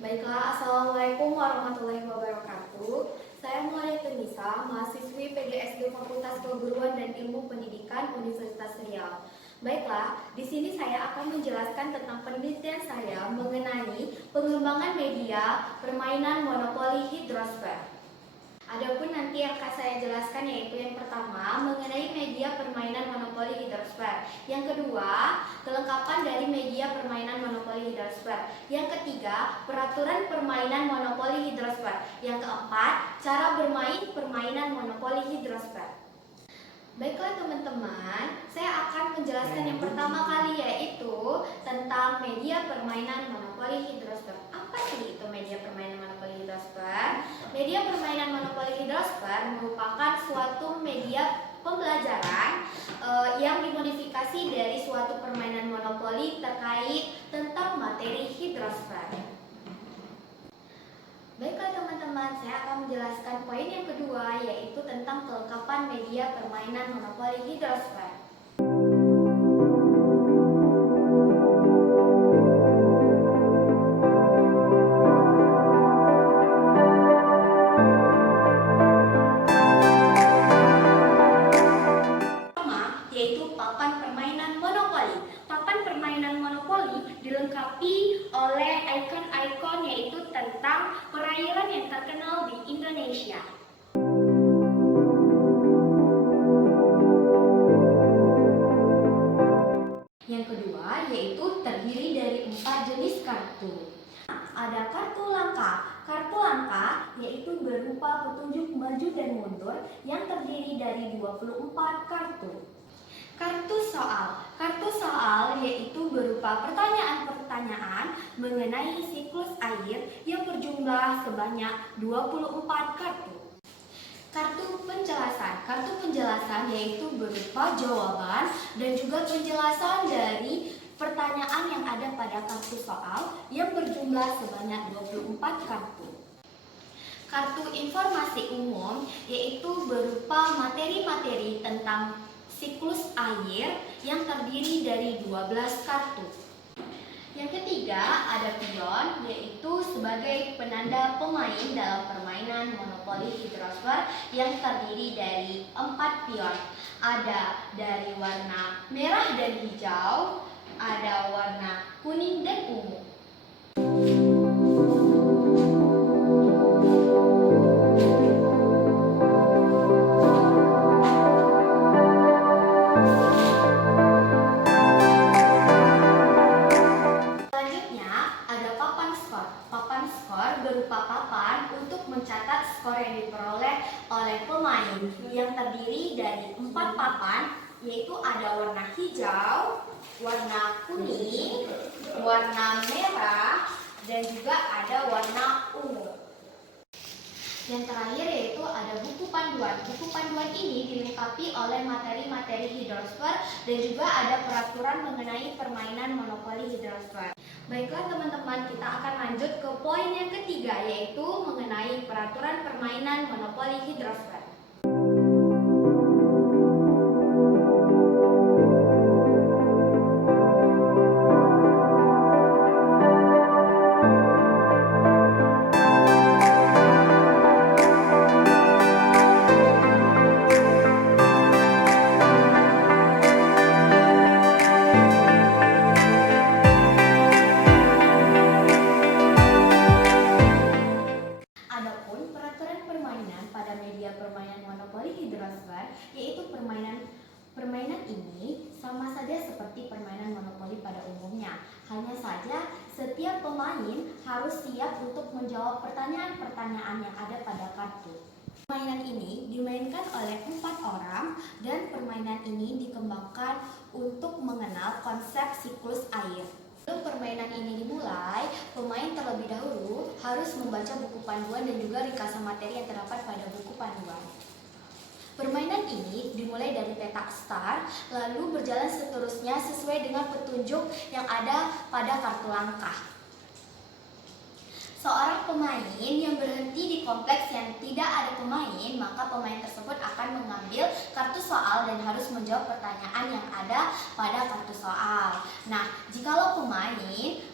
Baiklah, Assalamualaikum warahmatullahi wabarakatuh. Saya Muhammad Tunisa, mahasiswi PGSD Fakultas Keguruan dan Ilmu Pendidikan Universitas Riau. Baiklah, di sini saya akan menjelaskan tentang penelitian saya mengenai pengembangan media permainan monopoli hidrosfer. Adapun nanti yang akan saya jelaskan yaitu yang pertama mengenai media permainan monopoli hidrosfer. Yang kedua, kelengkapan dari media permainan monopoli hidrosfer. Yang ketiga, peraturan permainan monopoli hidrosfer. Yang keempat, cara bermain permainan monopoli hidrosfer. Baiklah teman-teman, saya akan menjelaskan yang pertama kali yaitu tentang media permainan monopoli hidrosfer. Apa sih itu media permainan monopoli hidrosfer? Media permainan monopoli hidrosfer merupakan suatu media pembelajaran yang dimodifikasi dari suatu permainan monopoli terkait tentang materi hidrosfer. Baiklah teman-teman, saya akan menjelaskan poin yang kedua yaitu tentang kelengkapan media permainan monopoli hidrosfer. Pertama, yaitu papan permainan monopoli. Papan permainan monopoli dilengkapi oleh ikon-ikon yaitu tentang perairan yang terkenal di Indonesia. Yang kedua yaitu terdiri dari 4 jenis kartu. Ada kartu langka. Kartu langka yaitu berupa petunjuk maju dan mundur yang terdiri dari 24 kartu. Kartu soal. Kartu soal yaitu berupa pertanyaan-pertanyaan mengenai siklus air yang berjumlah sebanyak 24 kartu. Kartu penjelasan. Kartu penjelasan yaitu berupa jawaban dan juga penjelasan dari pertanyaan yang ada pada kartu soal yang berjumlah sebanyak 24 kartu. Kartu informasi umum yaitu berupa materi-materi tentang siklus air yang terdiri dari 12 kartu. Yang ketiga ada pion yaitu sebagai penanda pemain dalam permainan monopoli hidrosfer yang terdiri dari 4 pion. Ada dari warna merah dan hijau, ada warna kuning dan ungu. Berupa papan untuk mencatat skor yang diperoleh oleh pemain yang terdiri dari 4 papan yaitu ada warna hijau, warna kuning, warna merah, dan juga ada warna ungu. Yang terakhir yaitu ada buku panduan. Buku panduan ini dilengkapi oleh materi-materi hidrosfer dan juga ada peraturan mengenai permainan monopoli hidrosfer. Baiklah teman-teman, kita akan lanjut ke poin yang ketiga yaitu mengenai peraturan permainan monopoli hidrosfer. Permainan monopoli hidrosfer yaitu permainan ini sama saja seperti permainan monopoli pada umumnya. Hanya saja setiap pemain harus siap untuk menjawab pertanyaan-pertanyaan yang ada pada kartu. Permainan ini dimainkan oleh 4 orang dan permainan ini dikembangkan untuk mengenal konsep siklus air. Sebelum permainan ini dimulai, pemain terlebih dahulu harus membaca buku panduan dan juga ringkasan materi yang terdapat pada buku panduan. Permainan ini dimulai dari petak start, lalu berjalan seterusnya sesuai dengan petunjuk yang ada pada kartu langkah. Seorang pemain yang berhenti di kompleks yang tidak ada pemain, maka pemain tersebut akan mengambil kartu soal dan harus menjawab pertanyaan yang ada pada kartu soal. Nah, jikalau pemain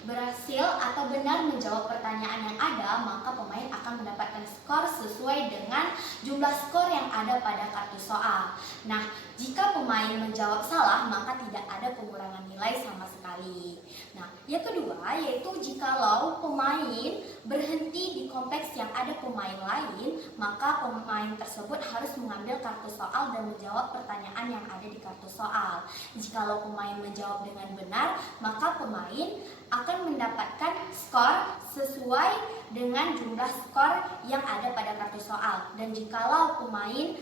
berhasil atau benar menjawab pertanyaan yang ada, maka pemain akan mendapatkan skor sesuai dengan jumlah skor yang ada pada kartu soal. Nah, jika pemain menjawab salah, maka tidak ada pengurangan nilai sama sekali. Nah, yang kedua yaitu jikalau pemain berhenti di kompleks yang ada pemain lain, maka pemain tersebut harus mengambil kartu soal dan menjawab pertanyaan yang ada di kartu soal. Jikalau pemain menjawab dengan benar, maka pemain akan mendapatkan skor sesuai dengan jumlah skor yang ada pada kartu soal. Dan jikalau pemain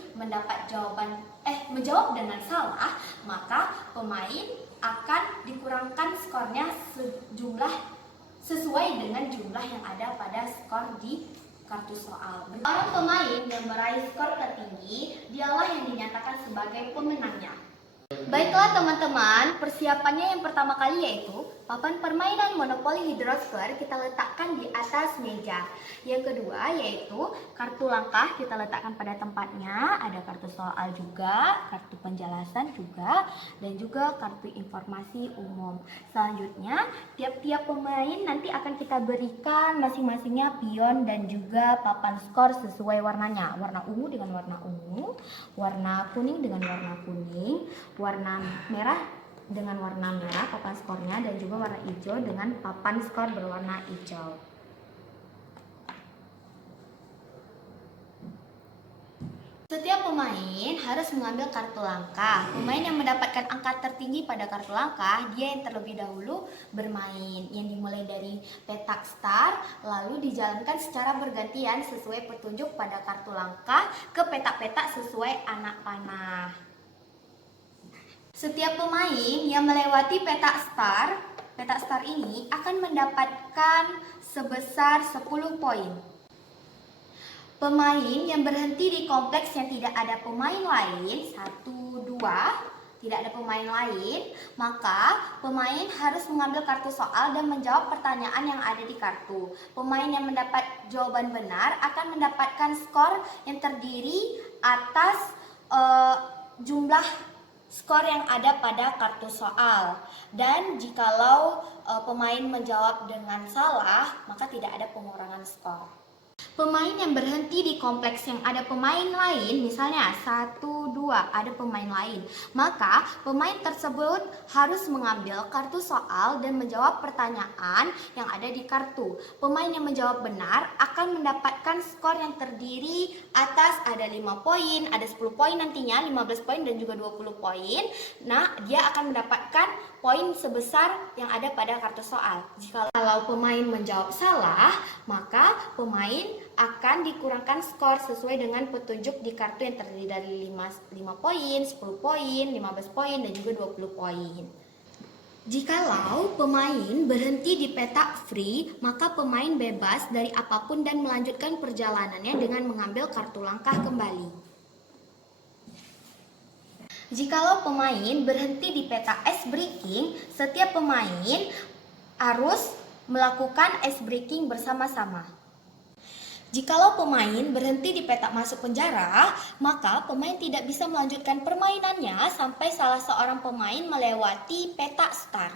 menjawab dengan salah, maka pemain akan dikurangkan skornya sesuai dengan jumlah yang ada pada skor di kartu soal. Orang pemain yang meraih skor tertinggi, dialah yang dinyatakan sebagai pemenangnya. Baiklah teman-teman, persiapannya yang pertama kali yaitu papan permainan monopoli hidrosfer kita letakkan di atas meja. Yang kedua yaitu kartu langkah kita letakkan pada tempatnya, ada kartu soal juga, kartu penjelasan juga, dan juga kartu informasi umum. Selanjutnya, tiap-tiap pemain nanti akan kita berikan masing-masingnya pion dan juga papan skor sesuai warnanya. Warna ungu dengan warna ungu, warna kuning dengan warna kuning, warna merah dengan warna merah papan skornya, dan juga warna hijau dengan papan skor berwarna hijau. Setiap pemain harus mengambil kartu langkah. Pemain yang mendapatkan angka tertinggi pada kartu langkah, dia yang terlebih dahulu bermain, yang dimulai dari petak start, lalu dijalankan secara bergantian sesuai petunjuk pada kartu langkah ke petak-petak sesuai anak panah. Setiap pemain yang melewati petak start ini akan mendapatkan sebesar 10 poin. Pemain yang berhenti di kompleks yang tidak ada pemain lain, 1, 2, tidak ada pemain lain, maka pemain harus mengambil kartu soal dan menjawab pertanyaan yang ada di kartu. Pemain yang mendapat jawaban benar akan mendapatkan skor yang terdiri atas jumlah skor yang ada pada kartu soal. Dan jikalau pemain menjawab dengan salah, maka tidak ada pengurangan skor. Pemain yang berhenti di kompleks yang ada pemain lain, misalnya 1, 2, ada pemain lain, maka pemain tersebut harus mengambil kartu soal dan menjawab pertanyaan yang ada di kartu. Pemain yang menjawab benar akan mendapatkan skor yang terdiri atas ada 5 poin, ada 10 poin nantinya, 15 poin dan juga 20 poin. Nah, dia akan mendapatkan poin sebesar yang ada pada kartu soal. Jikalau pemain menjawab salah, maka pemain akan dikurangkan skor sesuai dengan petunjuk di kartu yang terdiri dari 5 poin, 10 poin, 15 poin, dan juga 20 poin. Jikalau pemain berhenti di petak free, maka pemain bebas dari apapun dan melanjutkan perjalanannya dengan mengambil kartu langkah kembali. Jikalau pemain berhenti di petak ice breaking, setiap pemain harus melakukan ice breaking bersama-sama. Jikalau pemain berhenti di petak masuk penjara, maka pemain tidak bisa melanjutkan permainannya sampai salah seorang pemain melewati petak start.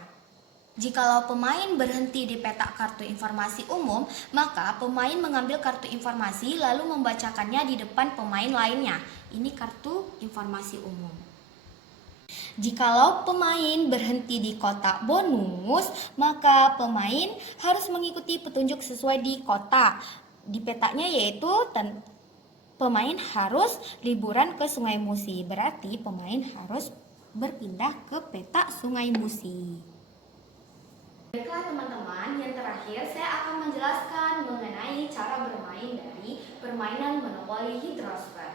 Jikalau pemain berhenti di petak kartu informasi umum, maka pemain mengambil kartu informasi lalu membacakannya di depan pemain lainnya. Ini kartu informasi umum. Jikalau pemain berhenti di kotak bonus, maka pemain harus mengikuti petunjuk sesuai di kotak. Di petanya yaitu pemain harus liburan ke Sungai Musi. Berarti pemain harus berpindah ke petak Sungai Musi. Baiklah teman-teman, yang terakhir saya akan menjelaskan mengenai cara bermain dari permainan monopoli hidrosfer.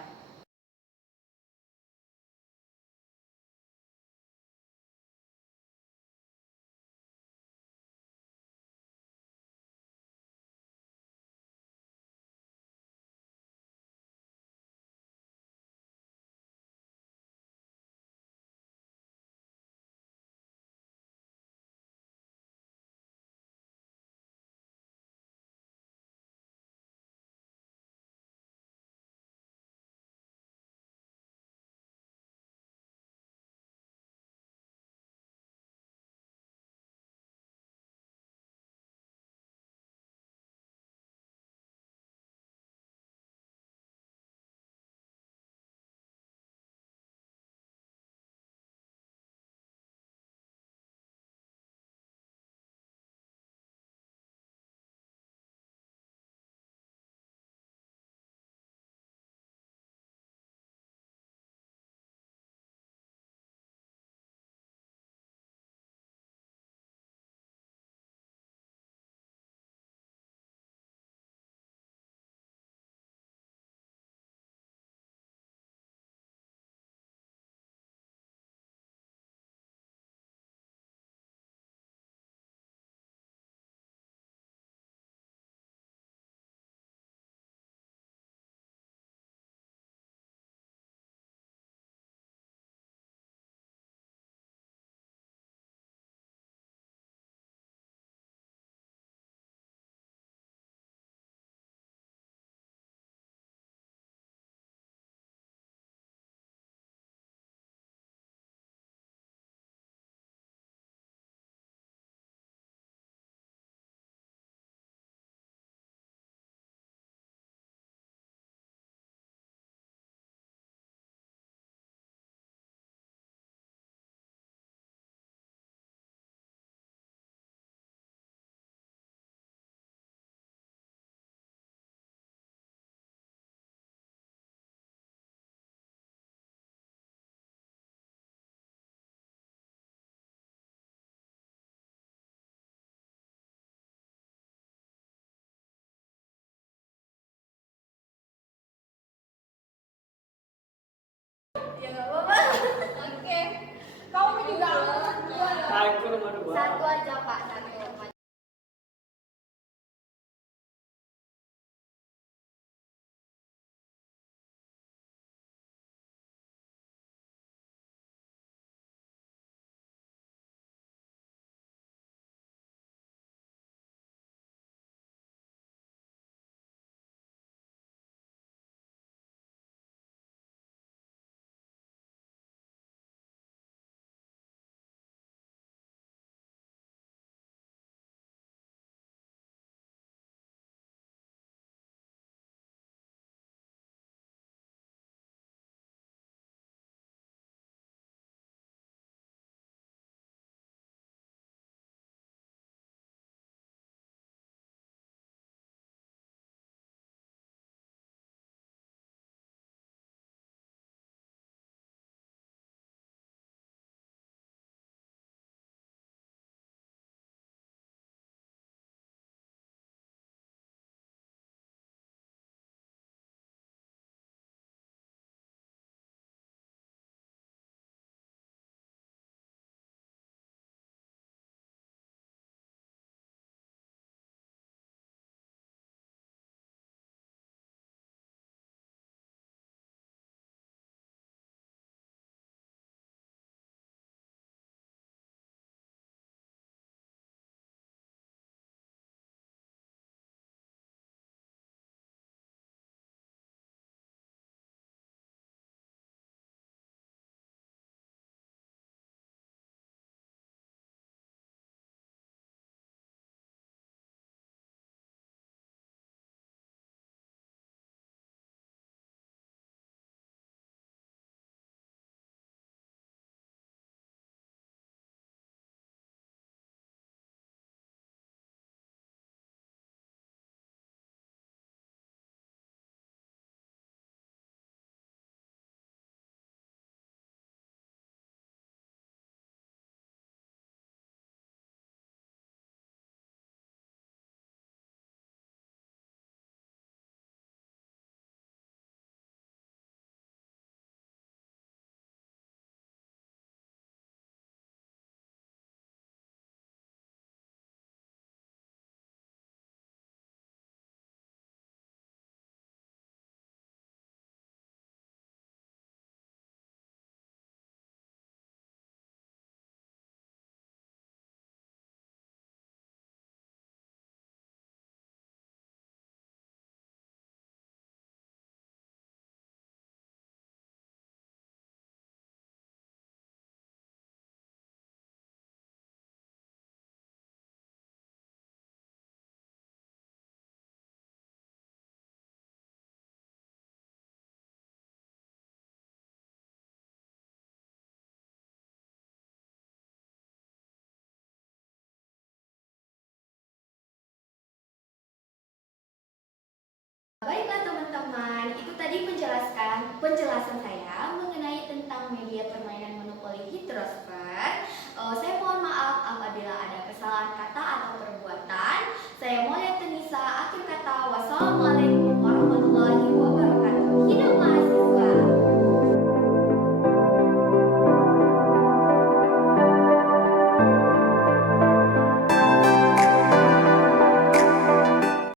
Baiklah teman-teman, itu tadi penjelasan saya mengenai tentang media permainan monopoli Hidrosfer. Saya mohon maaf apabila ada kesalahan kata atau